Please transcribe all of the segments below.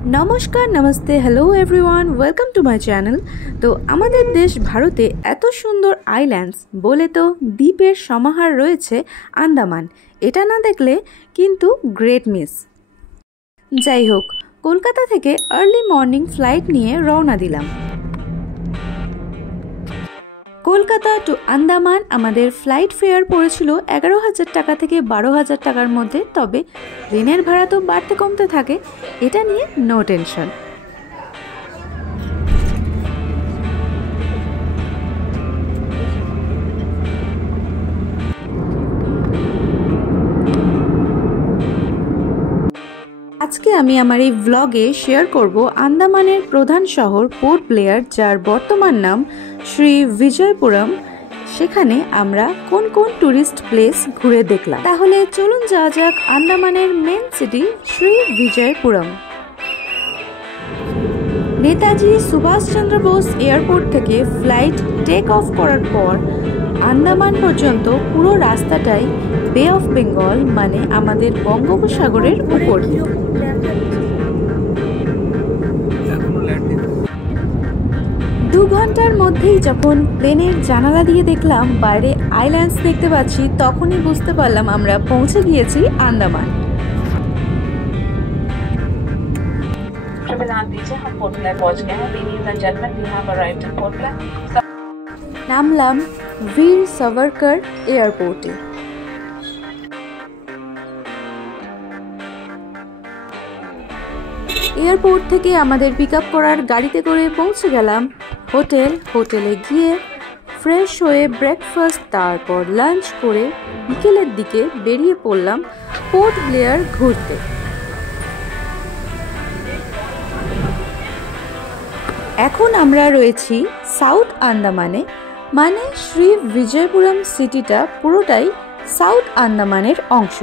নমস্কার, namaste, hello everyone, welcome to my channel. তো আমাদের দেশ ভারতে এত সুন্দর আইল্যান্ডস বলে তো দ্বীপের সমাহার রয়েছে আন্দামান। এটা না দেখলে কিন্তু গ্রেট মিস। যাই হোক, কলকাতা থেকে আর্লি মর্নিং ফ্লাইট নিয়ে রওনা দিলাম। কলকাতা টু আন্দামান আমাদের ফ্লাইট ফেয়ার পড়েছিল 11,000 টাকা থেকে 12,000 টাকার মধ্যে। তবে ট্রেনের ভাড়া তো বাড়তে কমতে থাকে, এটা নিয়ে নো টেনশন। আজকে আমি আমার এই ভ্লগে শেয়ার করব আন্দামানের প্রধান শহর পোর্ট ব্লেয়ার, যার বর্তমান নাম শ্রী বিজয়পুরম। সেখানে আমরা কোন কোন টুরিস্ট প্লেস ঘুরে দেখলাম। তাহলে চলুন যাওয়া যাক আন্দামানের main city Sri Vijayapuram. Netaji Subhas Chandra Bose airport থেকে ফ্লাইট টেক অফ করার পর আন্দামান পর্যন্ত পুরো রাস্তাটাই বে অফ বেঙ্গল, মানে আমাদের বঙ্গোপসাগরের উপর। 2 ঘন্টার মধ্যেই যখন প্লেনের জানালা দিয়ে দেখলাম বাইরে আইল্যান্ডস দেখতে পাচ্ছি, তখনই বুঝতে পারলাম আমরা পৌঁছে গিয়েছি আন্দামান। নামলাম বীর সাভারকর এয়ারপোর্টে। এয়ারপোর্ট থেকে আমাদের পিক আপ করার গাড়িতে করে পৌঁছে গেলাম হোটেলে গিয়ে ফ্রেশ হয়ে ব্রেকফাস্ট, তারপর লাঞ্চ করে বিকেলের দিকে বেরিয়ে পড়লাম পোর্ট ব্লেয়ার ঘুরতে। এখন আমরা রয়েছি সাউথ আন্দামানে, মানে শ্রী বিজয়পুরম সিটিটা পুরোটাই সাউথ আন্দামানের অংশ।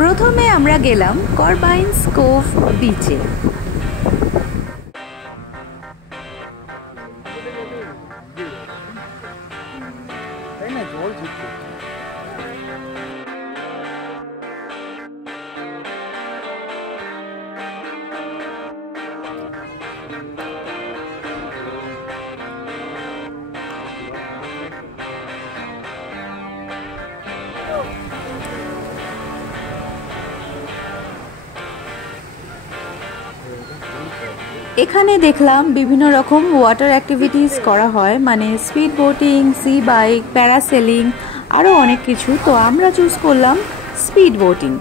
প্রথমে আমরা গেলাম করবাইন্স কোভ বিচে। এখানে দেখলাম বিভিন্ন রকম ওয়াটার অ্যাক্টিভিটিস করা হয়, মানে speed boating, sea bike, parasailing, আরও অনেক কিছু। তো আমরা চুজ করলাম স্পিড বোটিং।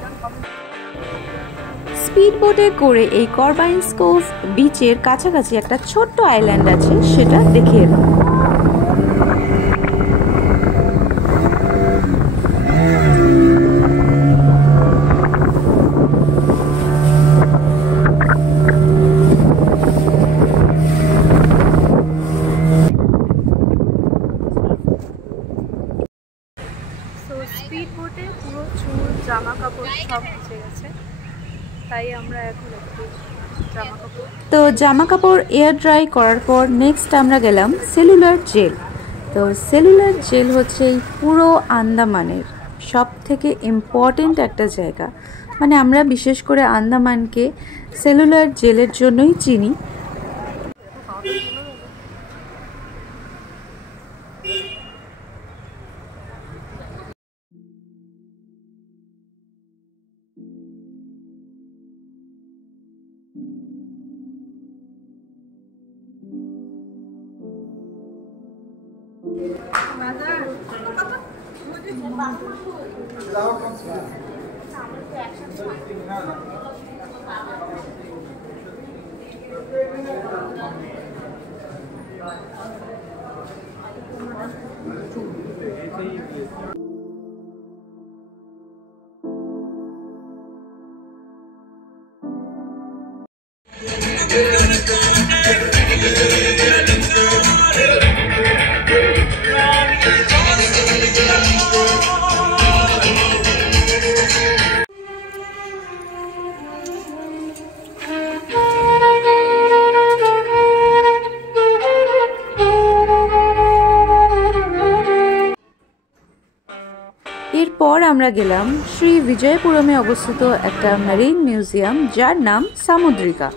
স্পিড বোটে করে এই করবাইন্স কোভ বিচের কাছাকাছি একটা ছোট্ট আইল্যান্ড আছে, সেটা দেখে এলাম। স্পিড বোটে পুরো চুল, জামা কাপড় সব ভিজে গেছে, তাই আমরা এখন একটু জামা কাপড় এয়ার ড্রাই করার পর নেক্সট আমরা গেলাম সেলুলার জেল। তো সেলুলার জেল হচ্ছে এই পুরো আন্দামানের সব থেকে ইম্পর্টেন্ট একটা জায়গা, মানে আমরা বিশেষ করে আন্দামানকে সেলুলার জেলের জন্যই চিনি। এরপর আমরা গেলাম শ্রী বিজয়পুরমে অবস্থিত একটা মেরিন মিউজিয়াম, যার নাম সামুদ্রিকা।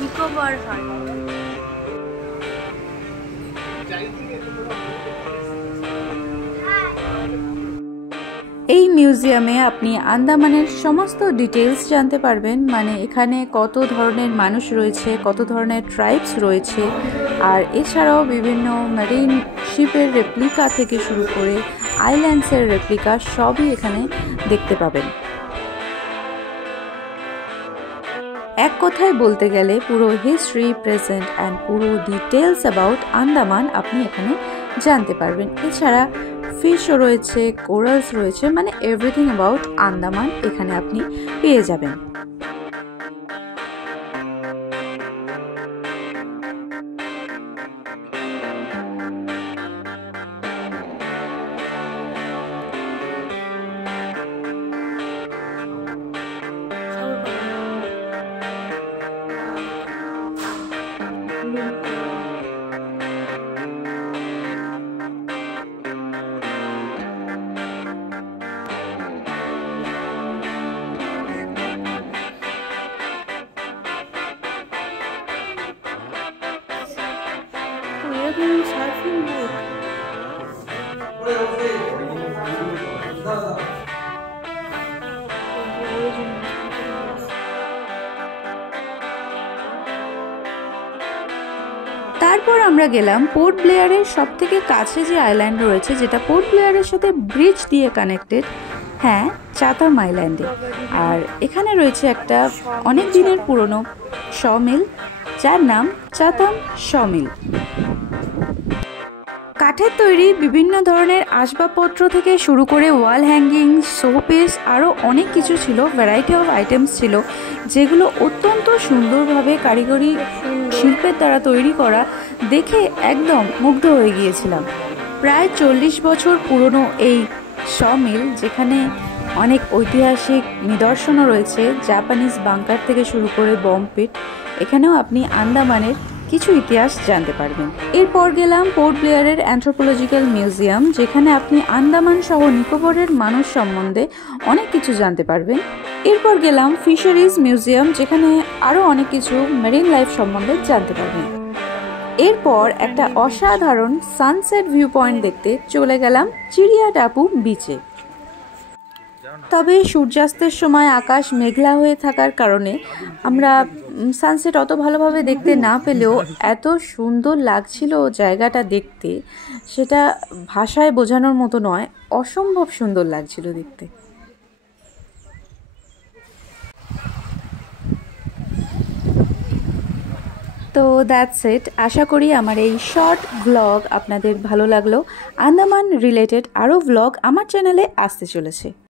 নিকোবর এই মিউজিয়ামে আপনি আন্দামানের সমস্ত ডিটেলস জানতে পারবেন, মানে এখানে কত ধরনের মানুষ রয়েছে, কত ধরনের ট্রাইবস রয়েছে, আর এছাড়াও বিভিন্ন মেরিন শিপের রেপ্লিকা থেকে শুরু করে আইল্যান্ডসের রেপ্লিকা সবই এখানে দেখতে পাবেন। এক কথায় বলতে গেলে পুরো হিস্ট্রি, প্রেজেন্ট অ্যান্ড পুরো ডিটেলস অ্যাবাউট আন্দামান আপনি এখানে জানতে পারবেন। এছাড়া ফিশও রয়েছে, কোরালস রয়েছে, মানে এভরিথিং অ্যাবাউট আন্দামান এখানে আপনি পেয়ে যাবেন। তারপর আমরা গেলাম পোর্ট ব্লেয়ারের সব থেকে কাছে যে আইল্যান্ড রয়েছে, যেটা পোর্ট ব্লেয়ারের সাথে ব্রিজ দিয়ে কানেক্টেড, হ্যাঁ, চাতাম আইল্যান্ডে। আর এখানে রয়েছে একটা অনেক দিনের পুরনো সমিল, যার নাম চাতাম সমিল। কাঠের তৈরি বিভিন্ন ধরনের আসবাবপত্র থেকে শুরু করে ওয়াল হ্যাঙ্গিং, শোপিস, আরও অনেক কিছু ছিল, ভ্যারাইটি অফ আইটেমস ছিল, যেগুলো অত্যন্ত সুন্দরভাবে কারিগরি শিল্পের দ্বারা তৈরি করা, দেখে একদম মুগ্ধ হয়ে গিয়েছিলাম। প্রায় 40 বছর পুরনো এই সমিল, যেখানে অনেক ঐতিহাসিক নিদর্শনও রয়েছে, জাপানিজ বাংকার থেকে শুরু করে বম্ব পিট, এখানেও আপনি আন্দামানের কিছু ইতিহাস জানতে পারবেন। এরপর গেলাম পোর্ট ব্লেয়ারের অ্যানথ্রোপোলজিক্যাল মিউজিয়াম, যেখানে আপনি আন্দামান সহ নিকোবরের মানুষ সম্বন্ধে অনেক কিছু জানতে পারবেন। এরপর গেলাম ফিশারিজ মিউজিয়াম, যেখানে আরও অনেক কিছু মেরিন লাইফ সম্বন্ধে জানতে পারবেন। এরপর একটা অসাধারণ সানসেট ভিউ পয়েন্ট দেখতে চলে গেলাম চিড়িয়া টাপু বিচে। তবে সূর্যাস্তের সময় আকাশ মেঘলা হয়ে থাকার কারণে আমরা সানসেট অত ভালোভাবে দেখতে না পেলেও এত সুন্দর লাগছিল জায়গাটা দেখতে, সেটা ভাষায় বোঝানোর মতো নয়, অসম্ভব সুন্দর লাগছিল দেখতে। তো দ্যাটস ইট। আশা করি আমার এই শর্ট ভ্লগ আপনাদের ভালো লাগলো। আন্দামান রিলেটেড আরও ভ্লগ আমার চ্যানেলে আসতে চলেছে।